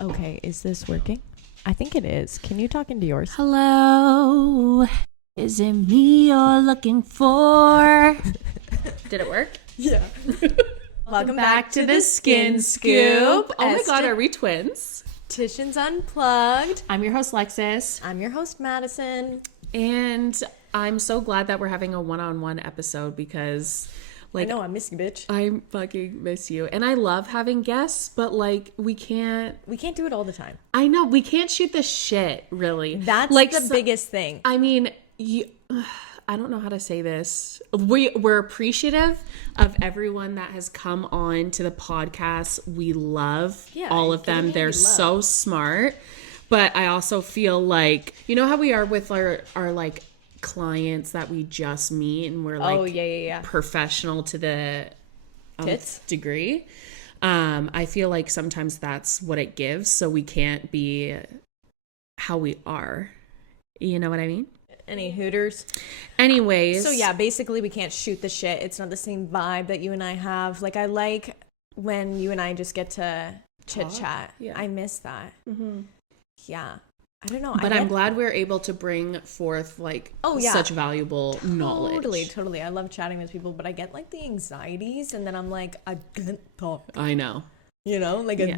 Okay, is this working? I think it is. Can you talk into yours? Hello, is it me you're looking for? Did it work? Yeah. Welcome back to the Skin Scoop. Oh my god, are we twins? Estheticians Unplugged. I'm your host, Lexus. I'm your host, Madison. And I'm so glad that we're having a one-on-one episode because... I know, I miss you, bitch. I fucking miss you. And I love having guests, but like we can't do it all the time. I know, we can't shoot the shit, really. That's like the biggest thing. I mean, I don't know how to say this. We're appreciative of everyone that has come on to the podcast. We love all of them. They're so smart. But I also feel like, you know how we are with our like clients that we just meet and we're like professional to the degree. I feel like sometimes that's what it gives, so we can't be how we are. You know what I mean? Any hooters? Anyways. So yeah, basically we can't shoot the shit. It's not the same vibe that you and I have. Like I like when you and I just get to chit chat. Yeah. I miss that. Mm-hmm. Yeah. I don't know. But I'm glad we're able to bring forth like such valuable knowledge. Totally. I love chatting with people, but I get like the anxieties and then I'm like, I can't talk. I know. You know, like you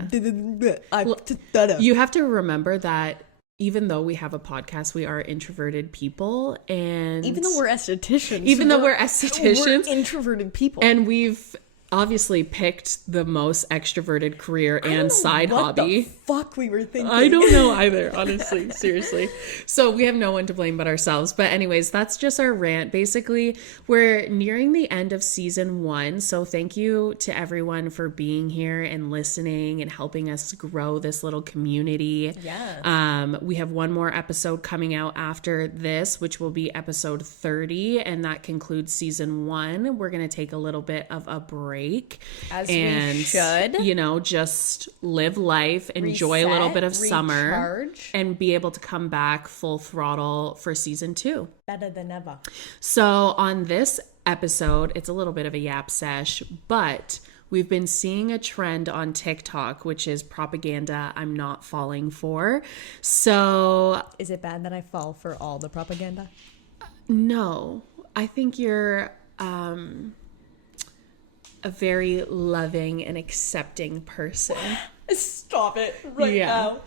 have to remember that even though we have a podcast, we are introverted people, and even though we're estheticians, we're introverted people, and we've obviously picked the most extroverted career and side hobby. What the fuck we were thinking? I don't know either, honestly, seriously. So we have no one to blame but ourselves. But anyways, that's just our rant. Basically, we're nearing the end of season 1. So thank you to everyone for being here and listening and helping us grow this little community. Yeah. We have one more episode coming out after this, which will be episode 30. And that concludes season 1. We're going to take a little bit of a break. As we should. You know, just live life, enjoy a little bit of summer, and be able to come back full throttle for season 2. Better than ever. So on this episode, it's a little bit of a yap sesh, but we've been seeing a trend on TikTok, which is propaganda I'm not falling for. So... Is it bad that I fall for all the propaganda? No. I think you're... a very loving and accepting person. Stop it now.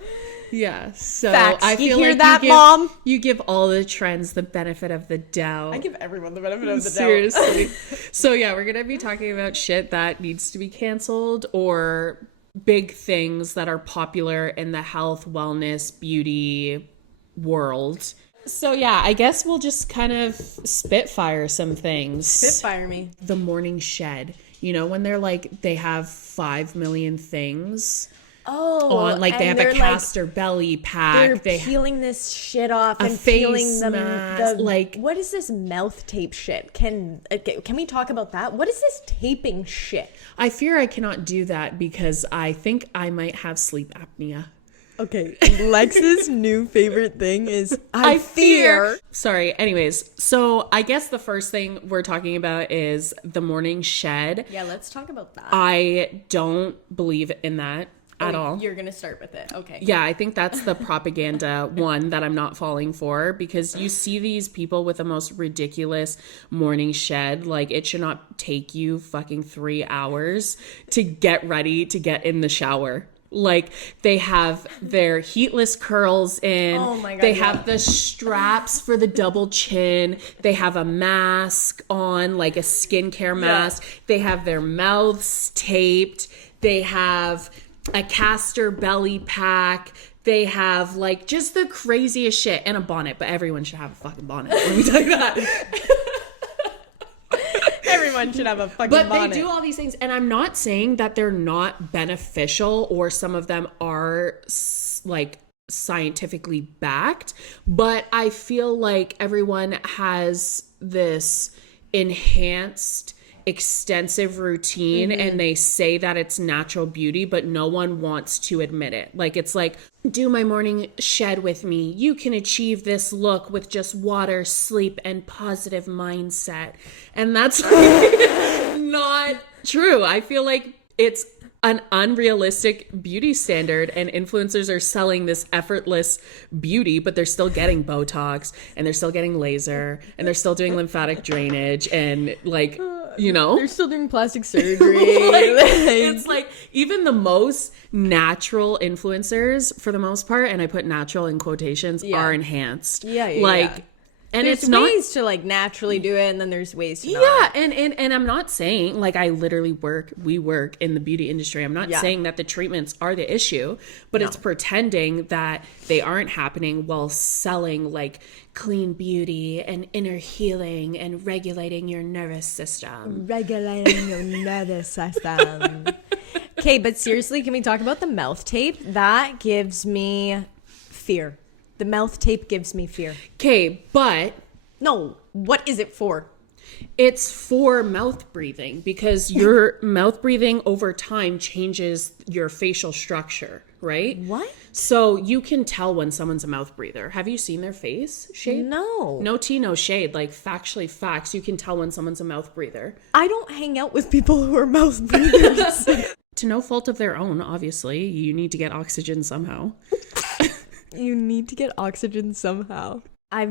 Yeah. So Facts. I feel you hear like that, Mom? You give all the trends the benefit of the doubt. I give everyone the benefit of the doubt. Seriously. So yeah, we're gonna be talking about shit that needs to be canceled or big things that are popular in the health, wellness, beauty world. So yeah, I guess we'll just kind of spitfire some things. Spitfire me. The morning shed. You know, when they're like, they have 5 million things on, like they have a castor belly pack. They're peeling this shit off and peeling the like. What is this mouth tape shit? Can we talk about that? What is this taping shit? I fear I cannot do that because I think I might have sleep apnea. Okay, Lex's new favorite thing is I fear. Sorry, anyways, so I guess the first thing we're talking about is the morning shed. Yeah, let's talk about that. I don't believe in that at all. You're going to start with it. Okay. Yeah, I think that's the propaganda one that I'm not falling for because you see these people with the most ridiculous morning shed. Like, it should not take you fucking 3 hours to get ready to get in the shower. Like, they have their heatless curls in. Oh my God, they have the straps for the double chin. They have a mask on, like a skincare mask. They have their mouths taped. They have a castor belly pack. They have, like, just the craziest shit. And a bonnet. But everyone should have a fucking bonnet. Let me tell you that. Everyone should have a fucking bonnet. But they do all these things, and I'm not saying that they're not beneficial or some of them are like scientifically backed, but I feel like everyone has this enhanced extensive routine and they say that it's natural beauty, but no one wants to admit it. Like, it's like, do my morning shed with me. You can achieve this look with just water, sleep, and positive mindset. And that's not true. I feel like it's an unrealistic beauty standard, and influencers are selling this effortless beauty, but they're still getting Botox and they're still getting laser and they're still doing lymphatic drainage and like, you know, they're still doing plastic surgery. It's like even the most natural influencers, for the most part, and I put natural in quotations, are enhanced. And there's it's not ways to like naturally do it, and then there's ways to not. And I'm not saying, like, we work in the beauty industry. I'm not saying that the treatments are the issue, but it's pretending that they aren't happening while selling like clean beauty and inner healing and regulating your nervous system. Okay, but seriously, can we talk about the mouth tape? That gives me fear. The mouth tape gives me fear. Okay, but... No, what is it for? It's for mouth breathing, because your mouth breathing over time changes your facial structure, right? What? So you can tell when someone's a mouth breather. Have you seen their face shade? No. No tea, no shade. Like, factually facts, you can tell when someone's a mouth breather. I don't hang out with people who are mouth breathers. To no fault of their own, obviously. You need to get oxygen somehow. You need to get oxygen somehow. I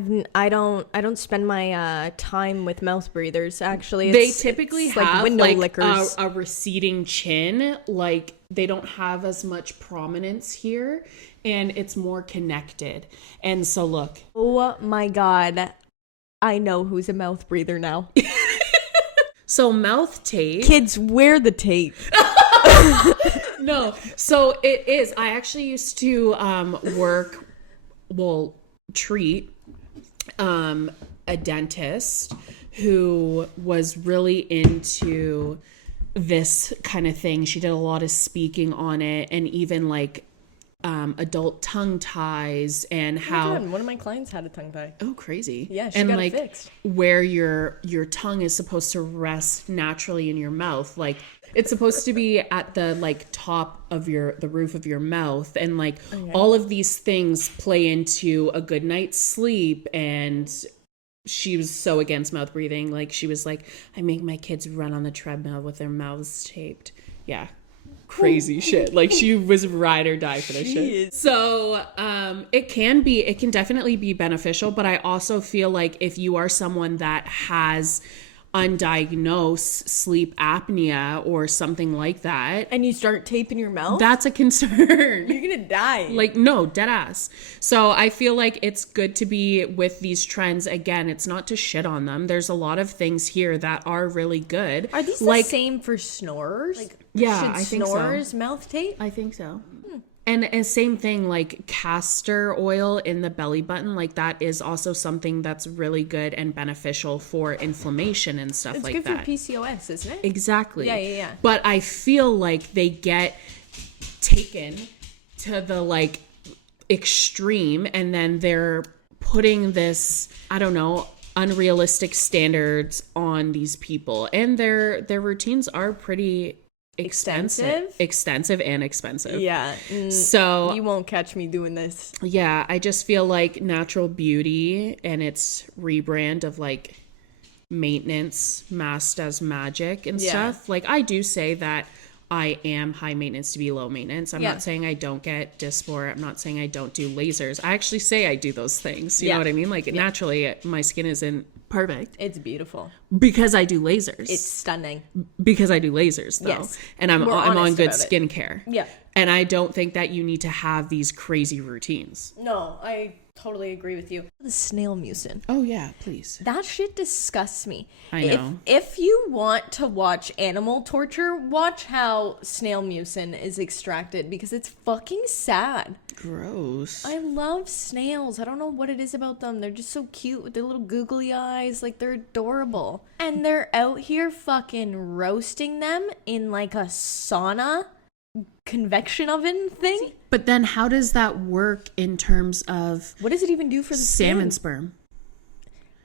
don't spend my time with mouth breathers. Actually, they typically have like window lickers. A receding chin. Like, they don't have as much prominence here, and it's more connected. And so, look. Oh my God, I know who's a mouth breather now. So mouth tape. Kids, wear the tape. No, so it is. I actually used to treat a dentist who was really into this kind of thing. She did a lot of speaking on it, and even like adult tongue ties, and how one of my clients had a tongue tie. Oh, crazy. Yeah, she got it fixed. Where your tongue is supposed to rest naturally in your mouth, like it's supposed to be at the like top of the roof of your mouth, and like all of these things play into a good night's sleep. And she was so against mouth breathing. Like, she was like, I make my kids run on the treadmill with their mouths taped. Yeah. Crazy shit. Like, she was ride or die for this shit. So it can definitely be beneficial, but I also feel like if you are someone that has undiagnosed sleep apnea or something like that, and you start taping your mouth, that's a concern. You're gonna die. Like, no, dead ass. So I feel like it's good to be with these trends. Again, it's not to shit on them. There's a lot of things here that are really good. Are these the same for snorers? Like, yeah, I think snorers so. Mouth tape? I think so. And same thing, like castor oil in the belly button, like that is also something that's really good and beneficial for inflammation and stuff like that. It's good for PCOS, isn't it? Exactly. Yeah. But I feel like they get taken to the like extreme, and then they're putting this, I don't know, unrealistic standards on these people, and their routines are pretty extensive and expensive. Yeah. So you won't catch me doing this. Yeah, I just feel like natural beauty and its rebrand of like maintenance masked as magic and stuff. Like, I do say that I am high maintenance to be low maintenance. I'm not saying I don't get Dysport. I'm not saying I don't do lasers. I actually say I do those things. You know what I mean? Like, naturally, my skin isn't perfect. It's beautiful. Because I do lasers. It's stunning. Because I do lasers, though. Yes. And I'm on good skincare. Yeah. And I don't think that you need to have these crazy routines. No, I totally agree with you. The snail mucin. Oh, yeah, please. That shit disgusts me. I know. If you want to watch animal torture, watch how snail mucin is extracted, because it's fucking sad. Gross. I love snails. I don't know what it is about them. They're just so cute with their little googly eyes. Like, they're adorable. And they're out here fucking roasting them in like a sauna convection oven thing. But then how does that work in terms of what does it even do for the salmon skin? Sperm?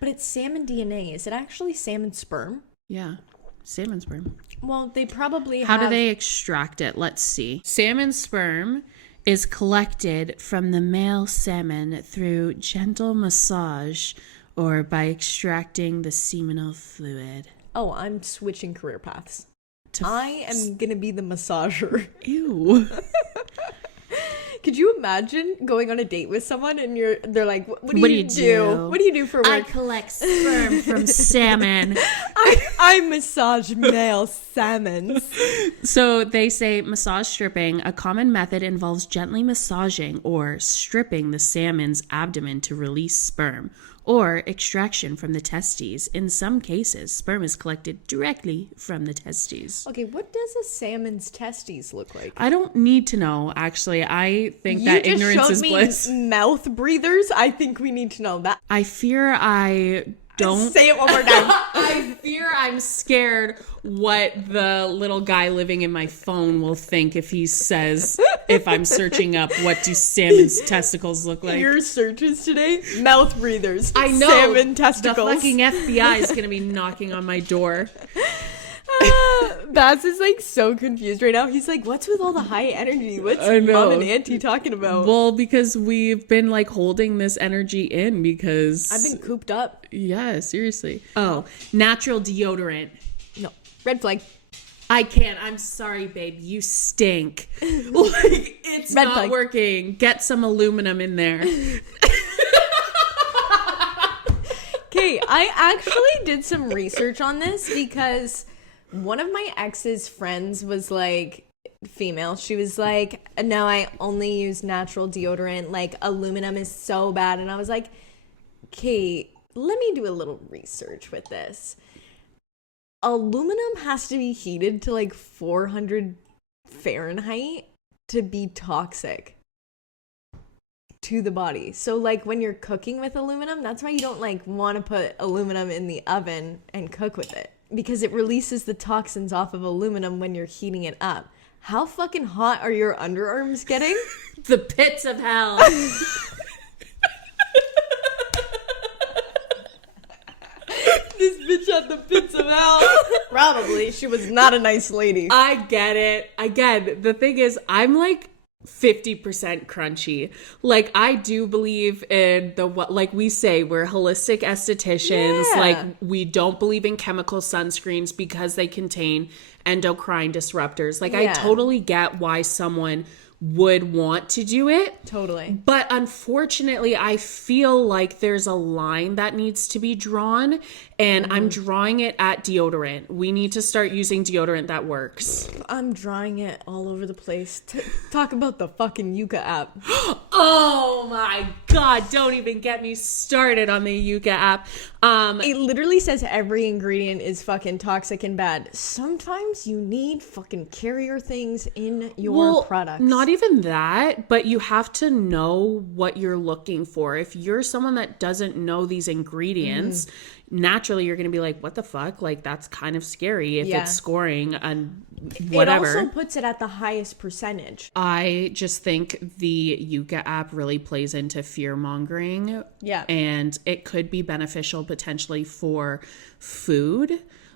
But it's salmon DNA. Is it actually salmon sperm? Yeah, salmon sperm. Well, they probably How do they extract it? Let's see. Salmon sperm is collected from the male salmon through gentle massage or by extracting the seminal fluid. Oh, I'm switching career paths. I am gonna be the massager. Ew. Could you imagine going on a date with someone and they're like, what do you do? What do you do for work? I collect sperm from salmon. I massage male salmons. So they say massage stripping, a common method, involves gently massaging or stripping the salmon's abdomen to release sperm or extraction from the testes. In some cases, sperm is collected directly from the testes. Okay, what does a salmon's testes look like? I don't need to know, actually. I think that ignorance is bliss. Mouth breathers. I think we need to know that. I fear I don't. Say it one more time. I fear I'm scared what the little guy living in my phone will think if he says, if I'm searching up what do salmon's testicles look like. Your searches today? Mouth breathers. I know. Salmon testicles. The fucking FBI is going to be knocking on my door. Baz is like so confused right now. He's like, what's with all the high energy? What's I know. Mom and Auntie talking about? Well, because we've been like holding this energy in because I've been cooped up. Yeah, seriously. Oh, natural deodorant. No. Red flag. I can't. I'm sorry, babe. You stink. Like, it's Red not flag. working. Get some aluminum in there. Okay, I actually did some research on this because one of my ex's friends was like, female, she was like, no, I only use natural deodorant, like aluminum is so bad. And I was like, okay, let me do a little research with this. Aluminum has to be heated to like 400 Fahrenheit to be toxic to the body. So like when you're cooking with aluminum, that's why you don't like want to put aluminum in the oven and cook with it, because it releases the toxins off of aluminum when you're heating it up. How fucking hot are your underarms getting? The pits of hell. This bitch had the pits of hell. Probably. She was not a nice lady. I get it. Again, the thing is, I'm like 50% crunchy. Like, I do believe in what, like we say, we're holistic estheticians. Yeah. Like, we don't believe in chemical sunscreens because they contain endocrine disruptors. Like, I totally get why someone would want to do it. Totally. But unfortunately, I feel like there's a line that needs to be drawn, and I'm drawing it at deodorant. We need to start using deodorant that works. I'm drawing it all over the place. Talk about the fucking Yuka app. Oh my God, don't even get me started on the Yuka app. It literally says every ingredient is fucking toxic and bad. Sometimes you need fucking carrier things in your products. Not even that, but you have to know what you're looking for. If you're someone that doesn't know these ingredients, naturally you're going to be like, what the fuck? Like, that's kind of scary if it's scoring on whatever. It also puts it at the highest percentage. I just think the Yuka app really plays into fear mongering. Yeah. And it could be beneficial potentially for food.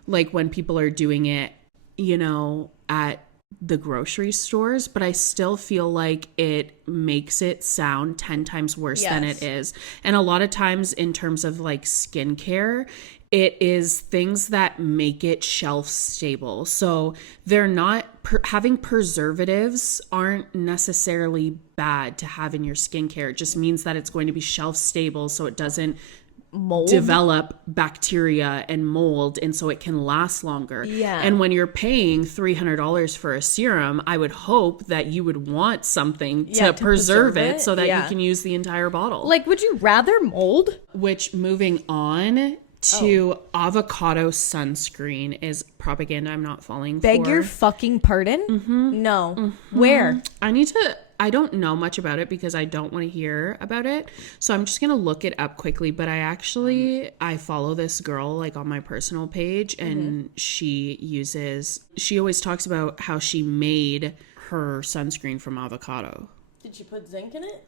Like when people are doing it, you know, at the grocery stores, but I still feel like it makes it sound 10 times worse than it is. And a lot of times in terms of like skincare, it is things that make it shelf stable. So they're not having preservatives aren't necessarily bad to have in your skincare. It just means that it's going to be shelf stable so it doesn't develop bacteria and mold, and so it can last longer. Yeah. And when you're paying $300 for a serum, I would hope that you would want something to preserve it so that you can use the entire bottle. Like, would you rather mold? Which, moving on to avocado sunscreen, is propaganda I'm not falling for. Beg your fucking pardon? Mm-hmm. No. Mm-hmm. Where? I don't know much about it because I don't want to hear about it. So I'm just going to look it up quickly. But I follow this girl like on my personal page, and she always talks about how she made her sunscreen from avocado. Did she put zinc in it?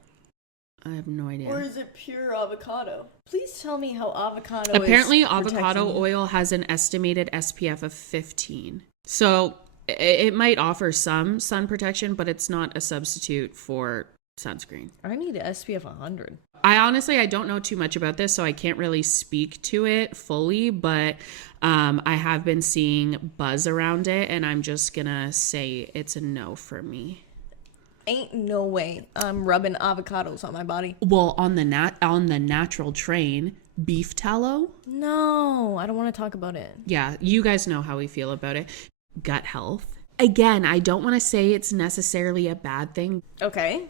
I have no idea. Or is it pure avocado? Please tell me how avocado Apparently, avocado oil has an estimated SPF of 15. So it might offer some sun protection, but it's not a substitute for sunscreen. I need SPF 100. I don't know too much about this, so I can't really speak to it fully, but I have been seeing buzz around it, and I'm just gonna say it's a no for me. Ain't no way I'm rubbing avocados on my body. Well, on the natural train, beef tallow? No, I don't want to talk about it. Yeah, you guys know how we feel about it. Gut health. Again, I don't want to say it's necessarily a bad thing. Okay.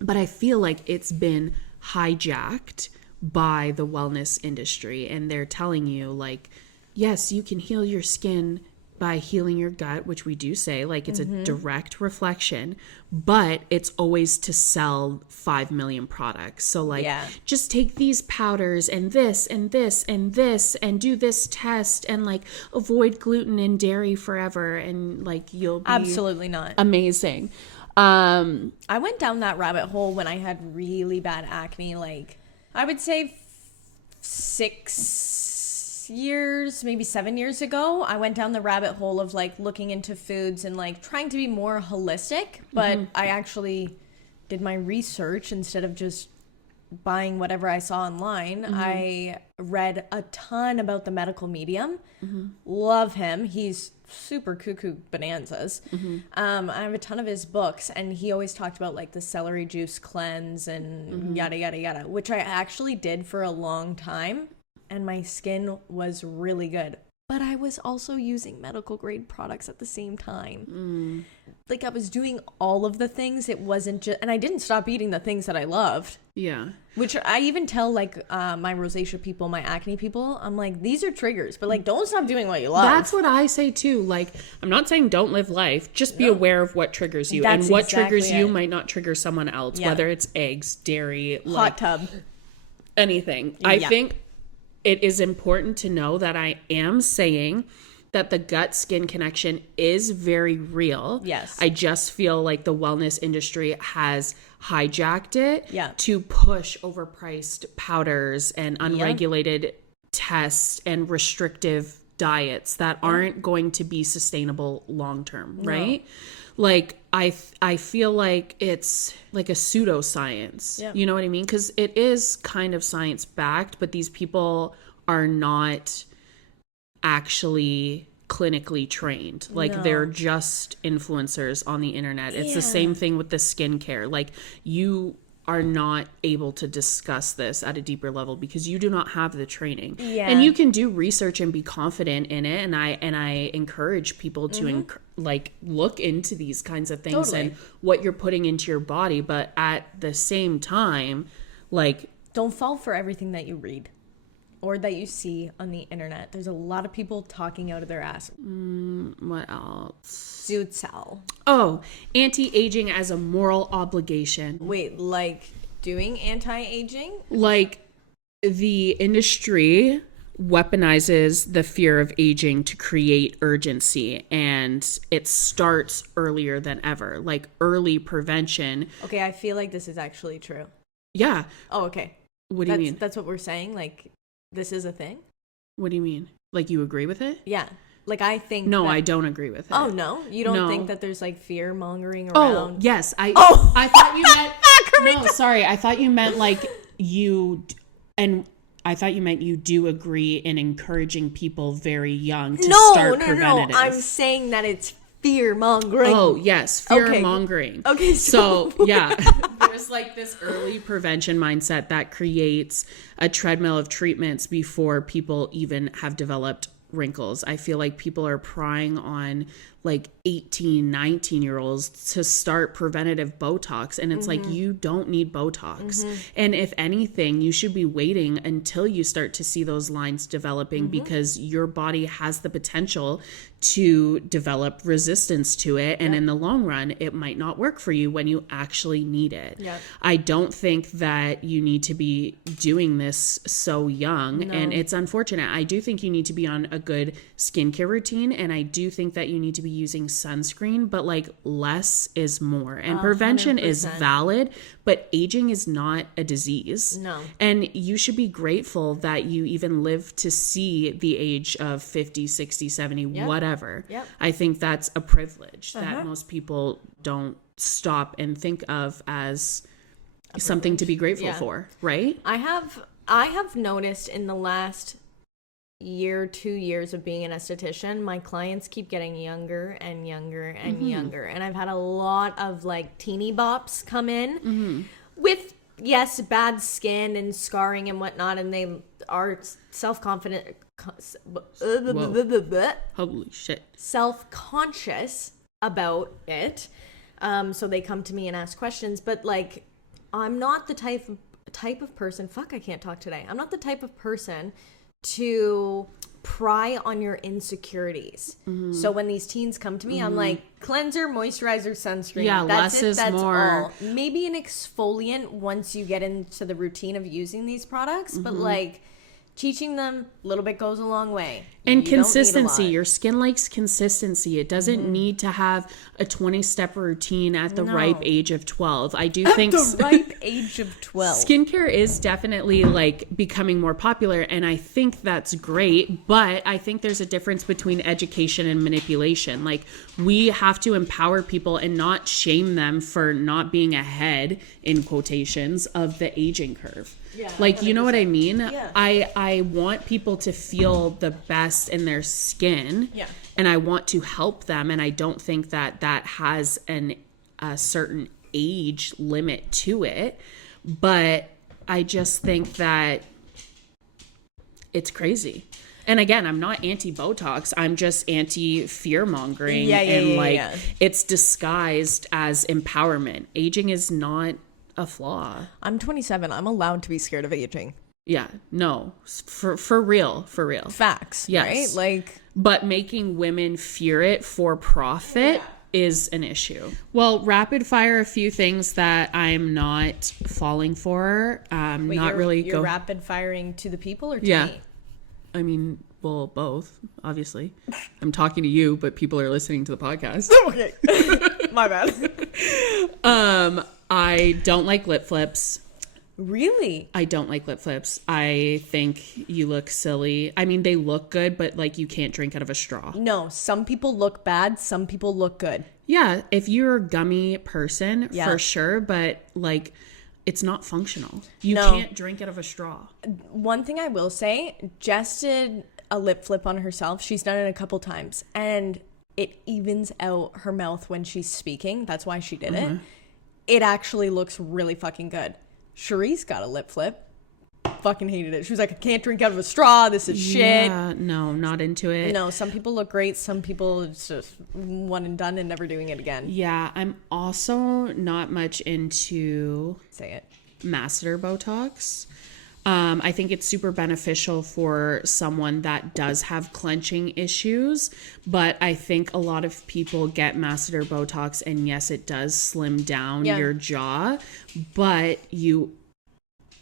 But I feel like it's been hijacked by the wellness industry, and they're telling you like, yes, you can heal your skin by healing your gut, which we do say, like it's a direct reflection, but it's always to sell 5 million products. So like, just take these powders and this and this and this and do this test and like avoid gluten and dairy forever, and like you'll be absolutely not amazing. I went down that rabbit hole when I had really bad acne, like I would say 6 years, maybe 7 years ago. I went down the rabbit hole of like looking into foods and like trying to be more holistic, but I actually did my research instead of just buying whatever I saw online. I read a ton about the medical medium. Love him. He's super cuckoo bonanzas. I have a ton of his books, and he always talked about like the celery juice cleanse and yada yada yada, which I actually did for a long time, and my skin was really good. But I was also using medical grade products at the same time. Like I was doing all of the things. It wasn't just, and I didn't stop eating the things that I loved. Yeah. Which I even tell like my rosacea people, my acne people, I'm like, these are triggers, but like don't stop doing what you love. That's what I say too. Like, I'm not saying don't live life. Just be aware of what triggers you. And what triggers you might not trigger someone else, whether it's eggs, dairy, hot tub, anything. I think it is important to know that I am saying that the gut-skin connection is very real. Yes. I just feel like the wellness industry has hijacked it to push overpriced powders and unregulated tests and restrictive diets that aren't going to be sustainable long-term, right? Like, I feel like it's like a pseudoscience. You know what I mean? Because it is kind of science-backed, but these people are not actually clinically trained. Like, they're just influencers on the internet. It's the same thing with the skincare. Like, you are not able to discuss this at a deeper level because you do not have the training. And you can do research and be confident in it. And I encourage people to like look into these kinds of things and what you're putting into your body. But at the same time, like, don't fall for everything that you read or that you see on the internet. There's a lot of people talking out of their ass. What else? Zutsal. Oh, anti-aging as a moral obligation. Wait, like doing anti-aging? Like, the industry weaponizes the fear of aging to create urgency, and it starts earlier than ever. Like, early prevention. Okay, I feel like this is actually true. Yeah. Oh, okay. What do you mean? That's what we're saying? Like, this is a thing? What do you mean? Like, you agree with it? Yeah. Like, I think I don't agree with it. Oh, no? You don't think that there's, like, fear mongering around? Oh, yes. I thought you meant... No, sorry. I thought you meant, like, you... And I thought you meant you do agree in encouraging people very young to start preventative. No. I'm saying that it's fear mongering. Oh, yes. Fear mongering. Okay, so yeah. There's like this early prevention mindset that creates a treadmill of treatments before people even have developed wrinkles. I feel like people are prying on like 18, 19-year-olds to start preventative Botox. And it's like, you don't need Botox. And if anything, you should be waiting until you start to see those lines developing because your body has the potential to develop resistance to it. And in the long run, it might not work for you when you actually need it. I don't think that you need to be doing this so young. And it's unfortunate. I do think you need to be on a good skincare routine. And I do think that you need to be using sunscreen, but like less is more. And prevention 100%. Is valid, but aging is not a disease. No. And you should be grateful that you even live to see the age of 50, 60, 70, whatever. I think that's a privilege that most people don't stop and think of as something to be grateful for, right? I have noticed in the last year, 2 years of being an esthetician, my clients keep getting younger and younger and younger. And I've had a lot of like teeny bops come in with, yes, bad skin and scarring and whatnot. And they are self-confident. Holy shit. Self-conscious about it. So they come to me and ask questions. But like, I'm not the type of person, fuck, I can't talk today. I'm not the type of person to pry on your insecurities. So when these teens come to me, I'm like, cleanser, moisturizer, sunscreen. Yeah, that's less is more. all. Maybe an exfoliant once you get into the routine of using these products, but like teaching them a little bit goes a long way. And consistency. Your skin likes consistency. It doesn't need to have a 20-step routine at the ripe age of 12. I do think the ripe age of 12. Skincare is definitely like becoming more popular, and I think that's great, but I think there's a difference between education and manipulation. Like, we have to empower people and not shame them for not being ahead, in quotations, of the aging curve. Yeah, like, you know what I mean? Yeah. I want people to feel the best in their skin, and I want to help them, and I don't think that has a certain age limit to it, but I just think that it's crazy. And again, I'm not anti-Botox. I'm just anti-fear-mongering. It's disguised as empowerment. Aging is not a flaw. I'm 27. I'm allowed to be scared of aging. Yeah, no, for real. Facts, yes. Right? Like, but making women fear it for profit is an issue. Well, rapid fire a few things that I'm not falling for. You're rapid firing to the people or to me? I mean, well, both, obviously. I'm talking to you, but people are listening to the podcast. Okay. My bad. I don't like lip flips. Really? I don't like lip flips. I think you look silly. I mean, they look good, but like, you can't drink out of a straw. No, some people look bad. Some people look good. Yeah, if you're a gummy person, for sure, but like, it's not functional. You can't drink out of a straw. One thing I will say, Jess did a lip flip on herself. She's done it a couple times, and it evens out her mouth when she's speaking. That's why she did it. It actually looks really fucking good. Cherise got a lip flip. Fucking hated it. She was like, I can't drink out of a straw. This is shit. Yeah, no, not into it. No, some people look great. Some people, it's just one and done and never doing it again. Yeah, I'm also not much into... Say it. Masseter Botox. I think it's super beneficial for someone that does have clenching issues, but I think a lot of people get masseter Botox, and yes, it does slim down your jaw, but you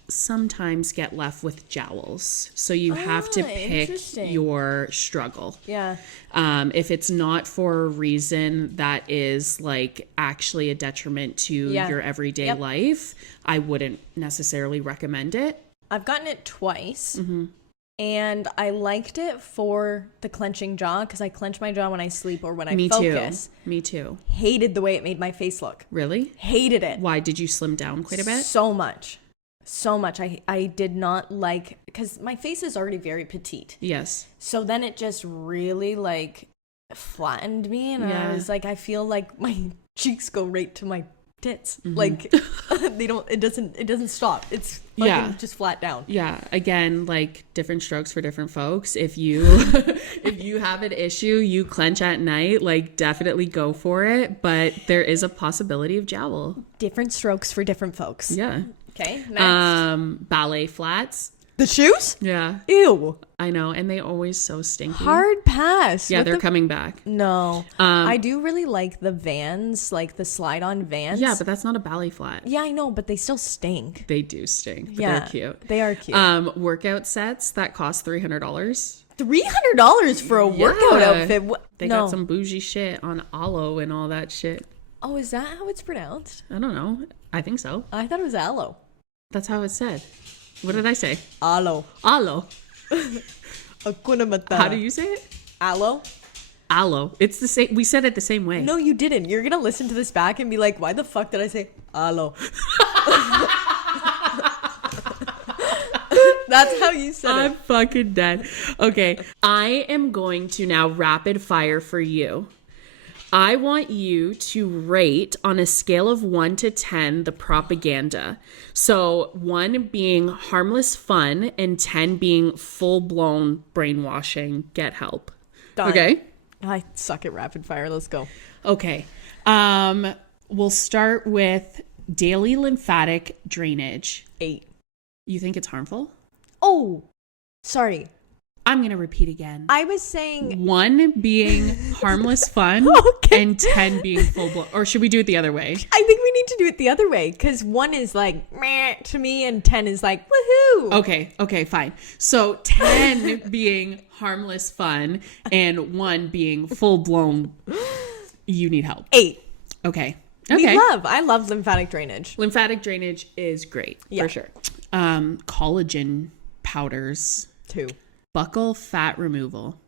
sometimes get left with jowls. So you have to pick your struggle. Yeah. If it's not for a reason that is like actually a detriment to your everyday life, I wouldn't necessarily recommend it. I've gotten it twice, and I liked it for the clenching jaw because I clench my jaw when I sleep or when I focus. Me too. Hated the way it made my face look. Really? Hated it. Why? Did you slim down quite a bit? So much. I did not like, because my face is already very petite. Yes. So then it just really like flattened me, and I was like, I feel like my cheeks go right to my tits. Like it doesn't stop. It's fucking just flat down. Yeah. Again, like, different strokes for different folks. If you have an issue, you clench at night, like, definitely go for it. But there is a possibility of jowl. Different strokes for different folks. Yeah. Okay. Next. Ballet flats. The shoes? Yeah. Ew. I know, and they always so stinky. Hard pass. Yeah, they're coming back. No. I do really like the Vans, like the slide-on Vans. Yeah, but that's not a ballet flat. Yeah, I know, but they still stink. They do stink, but they're cute. They are cute. Workout sets that cost $300. $300 for a workout outfit? They got some bougie shit on aloe and all that shit. Oh, is that how it's pronounced? I don't know. I think so. I thought it was aloe. That's how it's said. What did I say? Aloe. Aloe. Hakuna Matata. How do you say it? Aloe. Aloe. It's the same. We said it the same way. No, you didn't. You're going to listen to this back and be like, why the fuck did I say aloe? That's how you said I'm it. fucking dead. Okay, I am going to now rapid fire for you. I want you to rate on a scale of 1 to 10 the propaganda. So 1 being harmless fun and 10 being full-blown brainwashing. Get help. Done. Okay? I suck at rapid fire. Let's go. Okay. We'll start with daily lymphatic drainage. 8. You think it's harmful? Oh, sorry. I'm going to repeat again. I was saying 1 being harmless fun Okay. and 10 being full blown. Or should we do it the other way? I think we need to do it the other way because 1 is like meh to me and 10 is like woohoo. Okay, fine. So 10 being harmless fun and 1 being full blown, you need help. 8. Okay. I love lymphatic drainage. Lymphatic drainage is great, for sure. Collagen powders. 2. Buccal fat removal.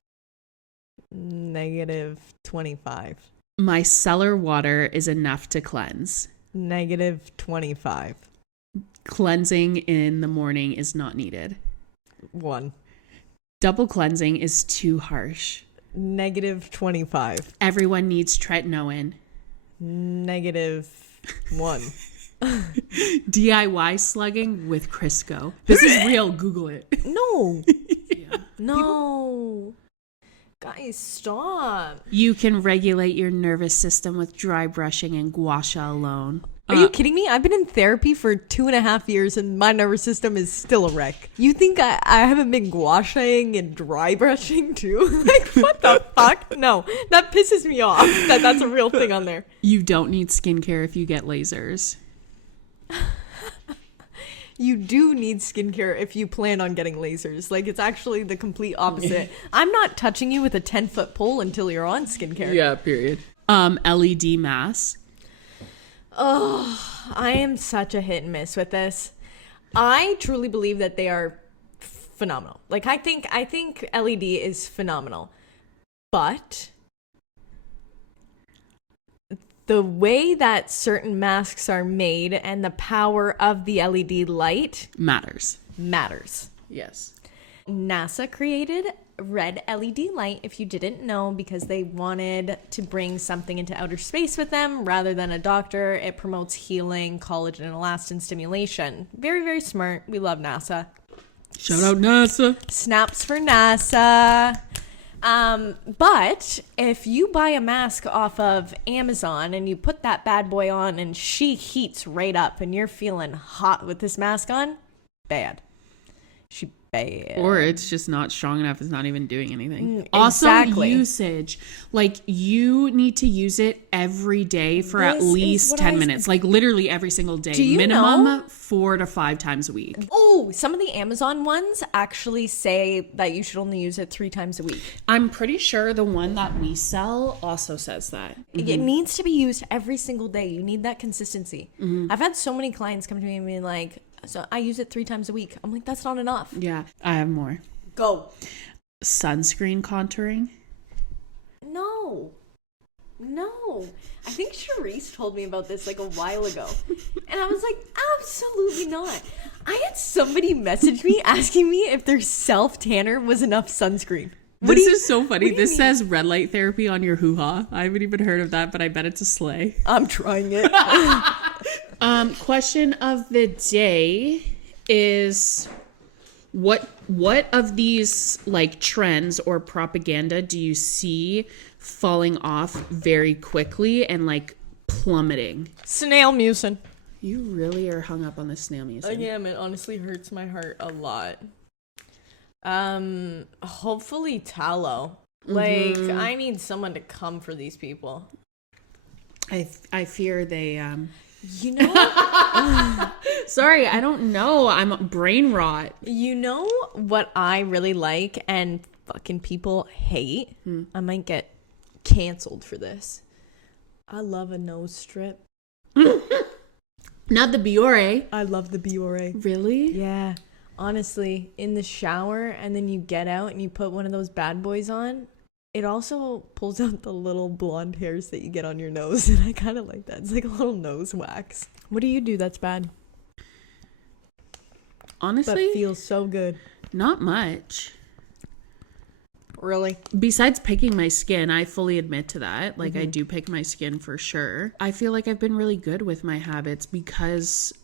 -25. Micellar water is enough to cleanse. -25. Cleansing in the morning is not needed. 1. Double cleansing is too harsh. -25. Everyone needs tretinoin. -1. DIY slugging with Crisco. This is real. Google it. No. No. Guys, stop. You can regulate your nervous system with dry brushing and gua sha alone. Are you kidding me? I've been in therapy for 2.5 years and my nervous system is still a wreck. You think I haven't been gua shaing and dry brushing too? Like, what the fuck? No, that pisses me off that that's a real thing on there. You don't need skincare if you get lasers. You do need skincare if you plan on getting lasers. Like, it's actually the complete opposite. I'm not touching you with a 10-foot pole until you're on skincare. Yeah, period. LED masks. Oh, I am such a hit and miss with this. I truly believe that they are phenomenal. Like, I think LED is phenomenal. But the way that certain masks are made and the power of the LED light Matters. Yes. NASA created red LED light, if you didn't know, because they wanted to bring something into outer space with them rather than a doctor. It promotes healing, collagen, and elastin stimulation. Very, very smart. We love NASA. Shout out NASA. Snaps for NASA. But if you buy a mask off of Amazon and you put that bad boy on and she heats right up and you're feeling hot with this mask on, bad. She bad. Or it's just not strong enough. It's not even doing anything. Exactly. Also, usage. Like, you need to use it every day for at least 10 minutes. Like, literally every single day. Do you Minimum know? 4 to 5 times a week. Oh, some of the Amazon ones actually say that you should only use it 3 times a week. I'm pretty sure the one that we sell also says that. It needs to be used every single day. You need that consistency. I've had so many clients come to me and be like, so I use it 3 times a week. I'm like, that's not enough. Yeah, I have more. Go. Sunscreen contouring. No. I think Charisse told me about this like a while ago. And I was like, absolutely not. I had somebody message me asking me if their self-tanner was enough sunscreen. This is so funny. This says red light therapy on your hoo-ha. I haven't even heard of that, but I bet it's a sleigh. I'm trying it. Question of the day is what of these like trends or propaganda do you see falling off very quickly and like plummeting? Snail mucin. You really are hung up on the snail mucin. I am. It honestly hurts my heart a lot. Hopefully tallow. Like, I need someone to come for these people. I fear they You know? Sorry, I don't know. I'm brain rot. You know what I really like and fucking people hate? I might get canceled for this. I love a nose strip. Not the Biore. I love the Biore. Really? Yeah. Honestly, in the shower and then you get out and you put one of those bad boys on, it also pulls out the little blonde hairs that you get on your nose. And I kind of like that. It's like a little nose wax. What do you do that's bad? Honestly, but feels so good. Not much. Really? Besides picking my skin, I fully admit to that. Like, I do pick my skin for sure. I feel like I've been really good with my habits because,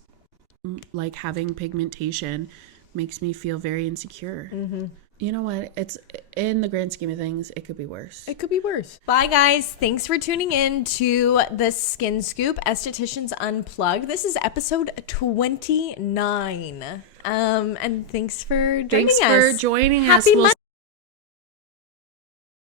like, having pigmentation makes me feel very insecure. You know what? It's, in the grand scheme of things, it could be worse. It could be worse. Bye, guys. Thanks for tuning in to the Skin Scoop Estheticians Unplugged. This is episode 29. And thanks for joining us. Thanks for joining us. Happy We'll